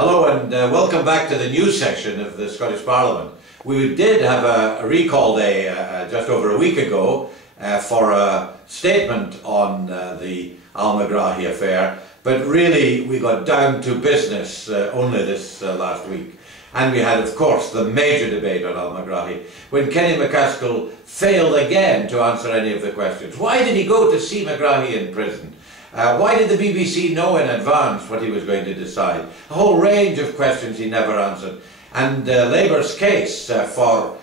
Hello and welcome back to the news session of the Scottish Parliament. We did have a recall day just over a week ago for a statement on the Megrahi affair, but really we got down to business only this last week. And we had, of course, the major debate on Megrahi, when Kenny McCaskill failed again to answer any of the questions. Why did he go to see Megrahi in prison? Why did the BBC know in advance what he was going to decide? A whole range of questions he never answered. And Labour's case for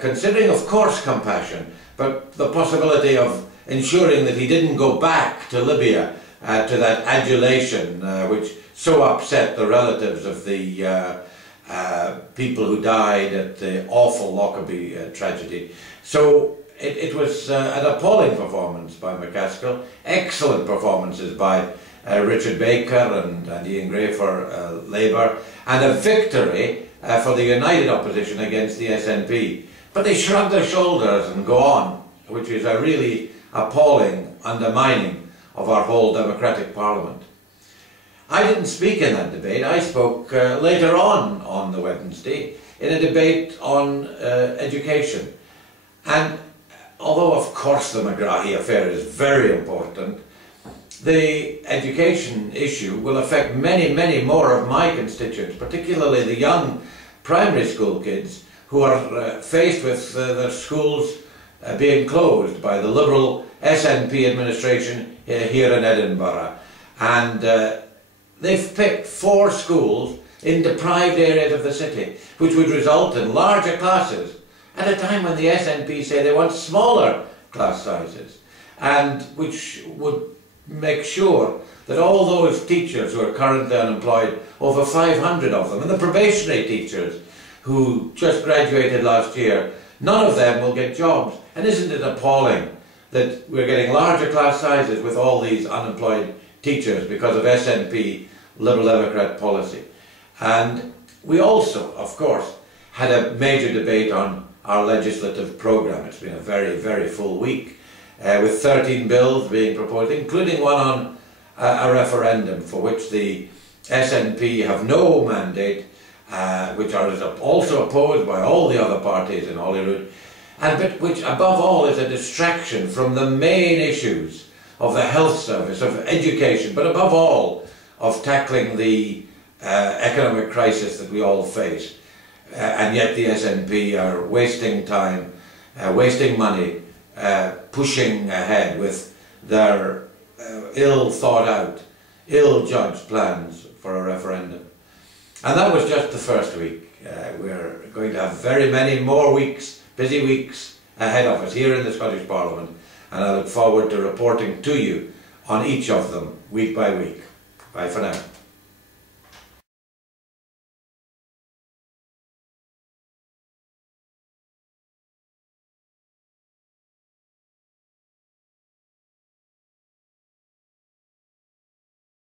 considering, of course, compassion, but the possibility of ensuring that he didn't go back to Libya, to that adulation which so upset the relatives of the people who died at the awful Lockerbie tragedy. So it was an appalling performance by McCaskill, excellent performances by Richard Baker and Ian Gray for Labour, and a victory for the united opposition against the SNP. But they shrug their shoulders and go on, which is a really appalling undermining of our whole democratic parliament. I didn't speak in that debate. I spoke later on the Wednesday in a debate on education. And although of course the Megrahi affair is very important, the education issue will affect many more of my constituents, particularly the young primary school kids who are faced with their schools being closed by the Liberal SNP administration here in Edinburgh. And they've picked 4 schools in deprived areas of the city, which would result in larger classes at a time when the SNP say they want smaller class sizes, and which would make sure that all those teachers who are currently unemployed, over 500 of them, and the probationary teachers who just graduated last year, none of them will get jobs. And isn't it appalling that we're getting larger class sizes with all these unemployed teachers because of SNP Liberal Democrat policy? And we also, of course, had a major debate on our legislative programme. It's been a very full week, with 13 bills being proposed, including one on a referendum for which the SNP have no mandate, which are also opposed by all the other parties in Holyrood, and but which above all is a distraction from the main issues of the health service, of education, but above all of tackling the economic crisis that we all face. And yet the SNP are wasting time, wasting money, pushing ahead with their ill-thought-out, ill-judged plans for a referendum. And that was just the first week. We're going to have very many more weeks, busy weeks ahead of us here in the Scottish Parliament, and I look forward to reporting to you on each of them week by week. Bye for now.